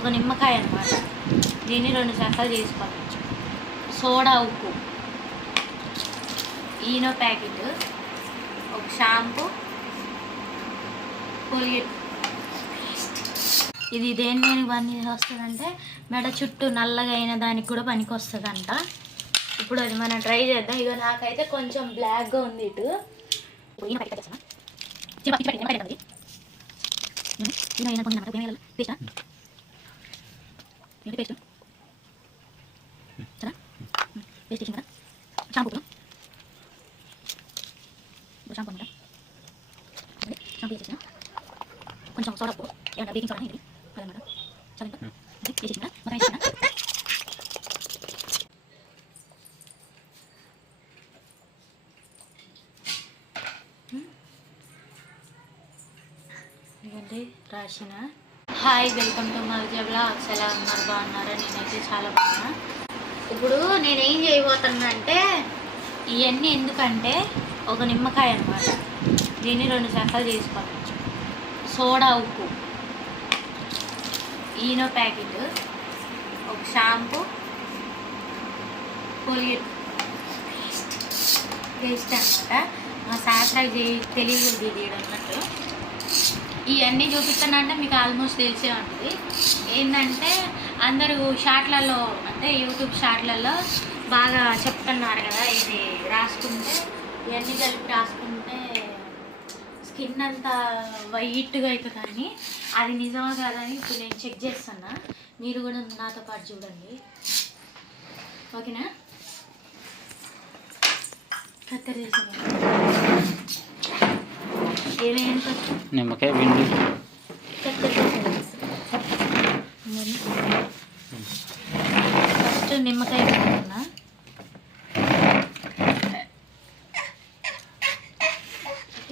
ఒక నిమ్మకాయ అనమాట దీన్ని రెండు శాఖలు చేసుకోవచ్చు సోడా ఉప్పు. ఈనో ప్యాకెట్ ఒక షాంపూ కోల్గేట్ ఇది దేని దేనికి పని వస్తుందంటే మెడ చుట్టూ నల్లగా అయిన దానికి కూడా పనికి వస్తుందంట ఇప్పుడు అది మనం ట్రై చేద్దాం. ఇక నాకైతే కొంచెం బ్లాక్గా ఉంది ఇటు. ఈయన చిన్న పిచ్చి ప్యాకెట్ నిమ్మకాయ అది ఈయన ఈయన కొంచెం నమ్మకం ఏం వేయాలి పేస్టా ఏంటి పేస్ట్ సరే పేస్ట్ వేసిన కదా షాంపూ కూడా ఇప్పుడు షాంపూ అనమాట షాంపూ వేసేసిన కొంచెం సోడా ఏమన్నా బేకింగ్ సోడా ఇది అదనమాట సరే వేసేసిన మొత్తం వేసేసిన ఇదండి రాసిన హాయ్ వెల్కమ్ టు మల్జా బ్లాగ్స్ ఎలా ఉన్నారు? బాగున్నారా? నేనైతే చాలా బాగున్నా. ఇప్పుడు నేనేం చేయబోతున్నా అంటే ఇవన్నీ ఎందుకంటే ఒక నిమ్మకాయ అనమాట దీన్ని రెండు చెక్కలు తీసుకోవచ్చు సోడా ఉప్పు. Eno packet. ఒక షాంపూ. కోల్గేట్ పేస్ట్ అనమాట మా శాస్త్రాలు తెలియదు తీయడం అన్నట్టు. ఇవన్నీ చూపిస్తానంటే మీకు ఆల్మోస్ట్ తెలిసే ఉంటుంది. ఏంటంటే అందరూ షార్ట్లలో అంటే యూట్యూబ్ షార్ట్లలో బాగా చెప్తున్నారు కదా ఇది రాసుకుంటే ఇవన్నీ కలిపి రాసుకుంటే స్కిన్ అంతా వైట్గా అవుతుందని అది నిజమా కాదని ఇప్పుడు నేను చెక్ చేస్తున్నా. మీరు కూడా నాతో పాటు చూడండి. ఓకేనా? కత్తెర నిమ్మకాయ పిండి. ఫస్ట్ నిమ్మకాయ పెట్టుకున్నా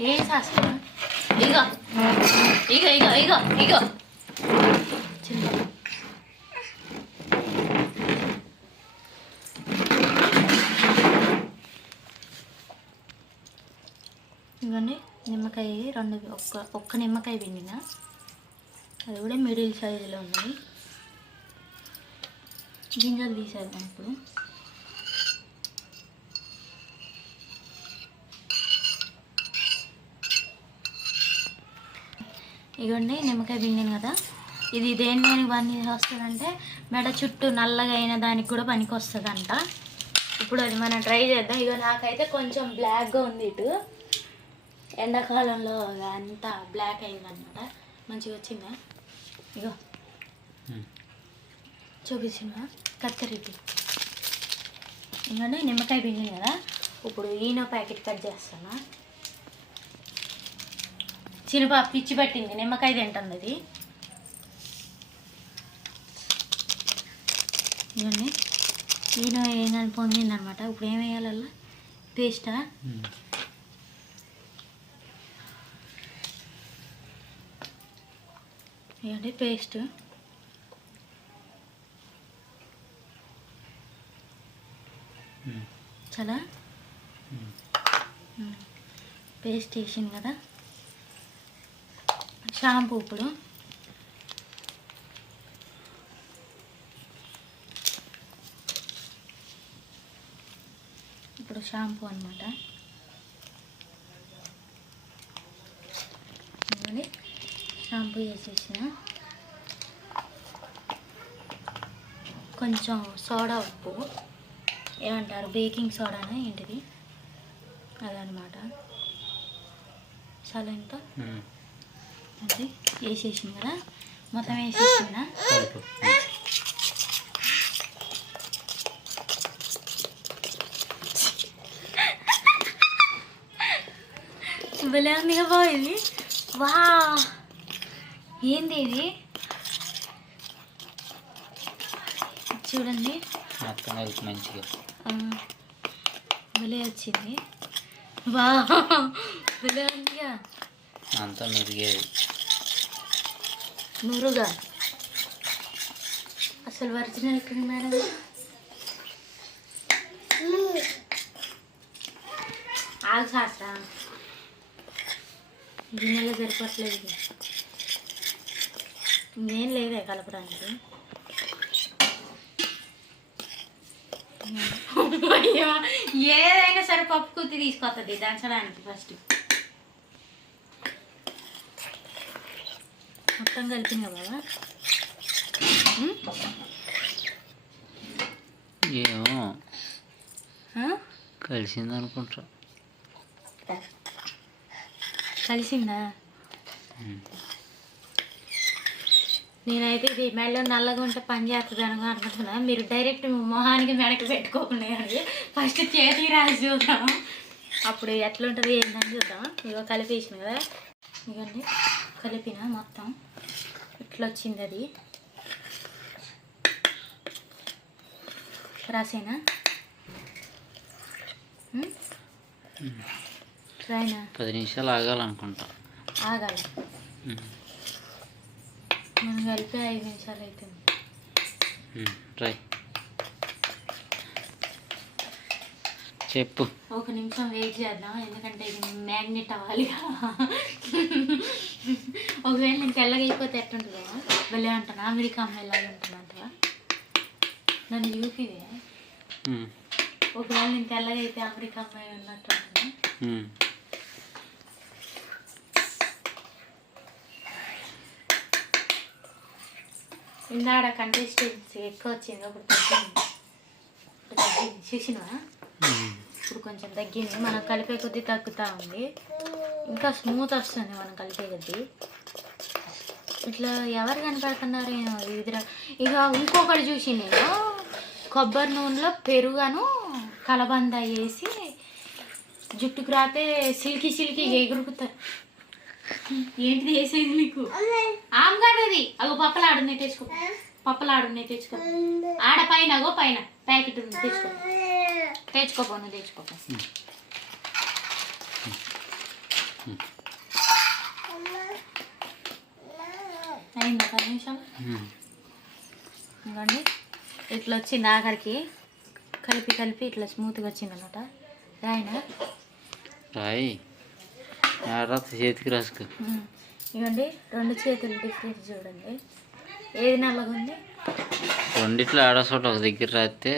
ఏ శాస్త్ర ఇగో. ఇగో ఇగో ఇగో ఇగో చిన్న ఇవన్నీ నిమ్మకాయ రెండు ఒక్క ఒక్క నిమ్మకాయ పిండిన. అది కూడా మిడిల్ సైజులో ఉన్నాయి గింజలు తీసేద్దాం ఇప్పుడు. ఇగోండి నిమ్మకాయ పిండిను కదా. ఇది దేని దేనికి పని వస్తుందంటే మెడ చుట్టూ నల్లగా అయిన దానికి కూడా పనికి వస్తుందంట ఇప్పుడు అది మనం ట్రై చేద్దాం. ఇక నాకైతే కొంచెం బ్లాక్గా ఉంది ఇటు. ఎండాకాలంలో అంతా బ్లాక్ అయిందనమాట మంచిగా వచ్చిందా? ఇగో. చూపించిందా కత్తెరిటి ఎందుకంటే నిమ్మకాయ పిండింది కదా? ఇప్పుడు ఈనో ప్యాకెట్ కట్ చేస్తాను చిన్నపా పిచ్చి పట్టింది. నిమ్మకాయ తింటుంది అది. ఇవన్నీ ఈనో ఏందని పొందింది అనమాట ఇప్పుడు ఏం వేయాలి అలా పేస్టా ఇవ్వండి పేస్ట్. చాలా. పేస్ట్ వేసింది కదా. షాంపూ ఇప్పుడు. ఇప్పుడు షాంపూ అనమాట షాంపూ వేసేసిన కొంచెం సోడా ఉప్పు ఏమంటారు బేకింగ్ సోడానా ఏంటిది అదనమాట చాలా ఎంత. అది వేసేసింది కదా మొత్తం వేసేసిందా. భలే ఉంది కదా ఇది వా ఏంది ఇది? చూడండి. మంచిగా. భలే వచ్చింది. వా భలే ఉందిగా అంతా మెరిగేది. నురుగా అసలు ఒరిజినల్ ఎక్కడ మేడం? ఆగు శాస్త్ర గిన్నెలో సరిపోవట్లేదు. ఇంకేం లేదే కలపడానికి. అయ్యో, ఏదైనా సరే పప్పు కుత్తి తీసుకొస్తుంది దంచడానికి ఫస్ట్ మొత్తం కలిపిందా బాబా? ఏమో? కలిసింది అనుకుంటా. కలిసిందా? నేనైతే ఇది మెడలో నల్లగా ఉంటే పని చేస్తుంది అని అనుకుంటున్నా. మీరు డైరెక్ట్ మొహానికి మెడకి పెట్టుకోకుండా కానీ ఫస్ట్ చేతికి రాసి చూద్దాం. అప్పుడు ఎట్లుంటుంది ఏంటని చూద్దాం. ఇగో కలిపేసిన కదా. ఇగండి కలిపిన మొత్తం. ఇట్లా వచ్చింది అది. రాసేనా? పది నిమిషాలు ఆగాలనుకుంటా. ఆగాలి. మనం కలిపి ఐదు నిమిషాలు అవుతుంది ట్రై. చెప్పు. ఒక నిమిషం వెయిట్ చేద్దాం ఎందుకంటే ఇది మ్యాగ్నెట్ అవ్వాలి ఒకవేళ నేను తెల్లగా అయిపోతే ఎట్టుంటుందో వెళ్ళే అంటాను అమెరికా అమ్మాయి లాగా ఉంటున్నట్టుగా నన్ను ఉమ్, ఒకవేళ నేను తెల్లగా అయితే అమెరికా అమ్మాయి ఉన్నట్టు ఇందాడ కంటెస్టెన్సీ ఎక్కువ వచ్చింది. ఒకటి తగ్గింది. ఇప్పుడు తగ్గింది. చూసినవా? ఇప్పుడు కొంచెం తగ్గింది. మనం కలిపే కొద్దీ తగ్గుతూ ఉంది. ఇంకా స్మూత్ వస్తుంది మనం కలిపే కొద్దీ. ఇట్లా ఎవరు కనపడుతున్నారు ఏమో? వివిధ ఇక ఇంకొకటి చూసి నేను. కొబ్బరి నూనెలో పెరుగను కలబంద వేసి జుట్టుకు రాతే సిల్కి సిల్కి ఎగురుకుతారు ఏంటిది వేసేది మీకు ఆమెగాడది అగో పప్పలాడు నేను తెచ్చుకో. పప్పలాడు నేను తెచ్చుకో. ఆడ పైన అగో పైన. ప్యాకెట్ ఉంది తెచ్చుకో. తెచ్చుకోపో నువ్వు తెచ్చుకోపో అయిందా పది నిమిషం. ఇవ్వండి. ఇట్లా వచ్చింది ఆఖరికి. కలిపి కలిపి ఇట్లా స్మూత్గా వచ్చింది అనమాట రాయన? రాయి. చేతికి రాసుకో. ఇవ్వండి రెండు చేతులు డిఫరెన్స్ చూడండి. ఏది నల్లగా ఉంది? రెండిట్లో ఆడ చోట ఒక దగ్గర రాస్తే.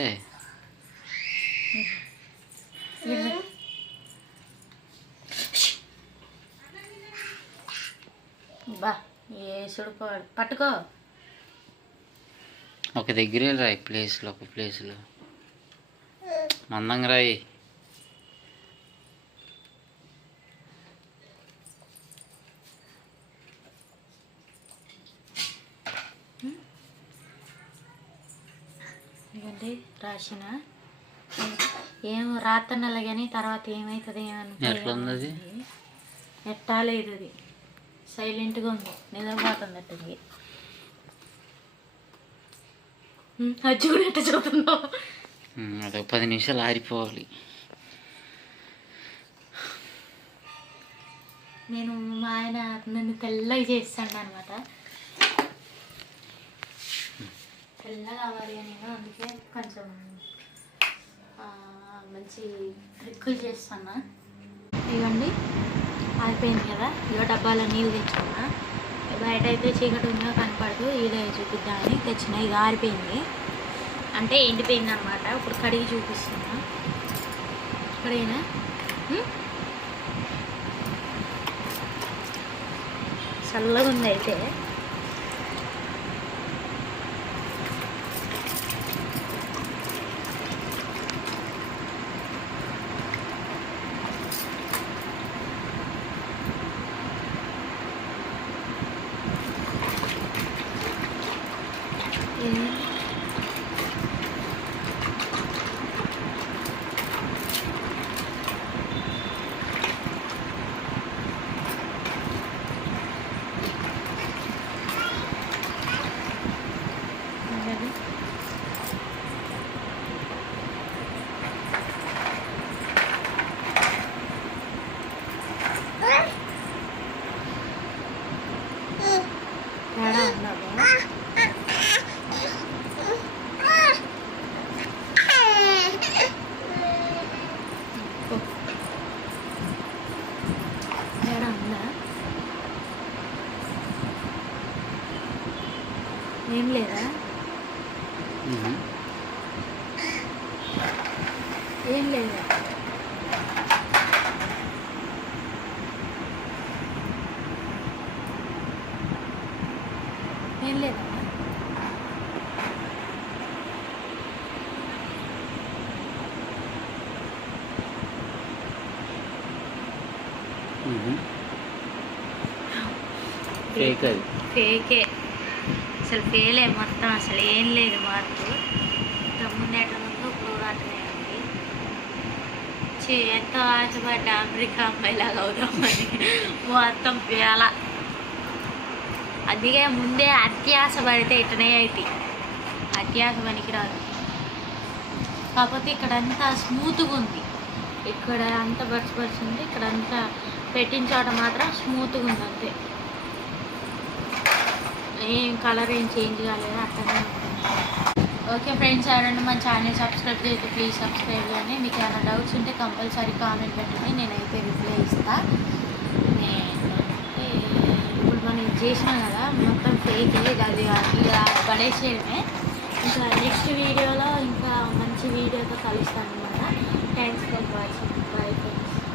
బా ఏ సుడుకో పట్టుకో. ఒక దగ్గరే రాయి ప్లేస్లో ఒక ప్లేస్లో మందంగా రాయి ఇవ్వండి రాసిన ఏమో రాత్తన్నల కానీ తర్వాత ఏమవుతుంది అది? ఎట్టాలేదు అది సైలెంట్గా ఉంది. నిద్రపోతుంది అట్టది అది చూడు ఉమ్, అదొక పది నిమిషాలు ఆరిపోవాలి. నేను మా ఆయన నన్ను తెల్లగా చేస్తాను అనమాట తెల్లగా కావాలి అని నేను అందుకే కొంచెం మంచి ట్రిక్కులు చేస్తున్నా. ఇవ్వండి. ఆరిపోయింది కదా? ఇగో డబ్బాలో నీళ్ళు తెచ్చుకున్నా. బయట అయితే చీకటి ఉందో కనపడదు ఈడే చూపిద్దామని తెచ్చిన. ఇది ఆరిపోయింది. అంటే ఎండిపోయింది అనమాట ఇప్పుడు కడిగి చూపిస్తున్నా. ఇక్కడైనా? చల్లగా ఉంది అయితే ఇది ఏంటది? తేడా ఉందా బావ? ఏం లేదు? ఏం లేదమ్మా మ్మ్. ఫేక్ అది. ఫేకే. అసలు ఫెయిలే మొత్తం అసలు ఏం లేదు మార్పు ముందు ఎట్లా ఉందో ఇప్పుడు కూడా అట్లనే ఉంది చే ఎంతో ఆశపడ్డ అమెరికా అమ్మాయిలాగా అవుదామని మొత్తం పేల అందుకే ముందే అత్యాస పడితే ఇటనే అయితే అత్యాస పనికిరాదు. కాకపోతే ఇక్కడ అంతా స్మూత్గా ఉంది. ఇక్కడ అంతా బర్డ్స్ బర్డ్స్ ఉంది. ఇక్కడ అంతా పెట్టిన చోట మాత్రం స్మూత్గా ఉంది అంతే. ఏం కలర్ ఏం చేంజ్ కాలేదు అట్లనే ఓకే ఫ్రెండ్స్ ఎవరైనా మన ఛానల్ సబ్స్క్రైబ్ చేస్తే ప్లీజ్ సబ్స్క్రైబ్ చేయండి. మీకు ఏమైనా డౌట్స్ ఉంటే కంపల్సరీ కామెంట్ పెట్టండి నేనైతే రిప్లై ఇస్తాను ఇప్పుడు మనం ఇది చేసినాం కదా మొత్తం ఫేక్ అది పడేసేయడమే. ఇంకా నెక్స్ట్ వీడియోలో ఇంకా మంచి వీడియోతో కలుస్తాను అనమాట థ్యాంక్స్ ఫర్ వాచింగ్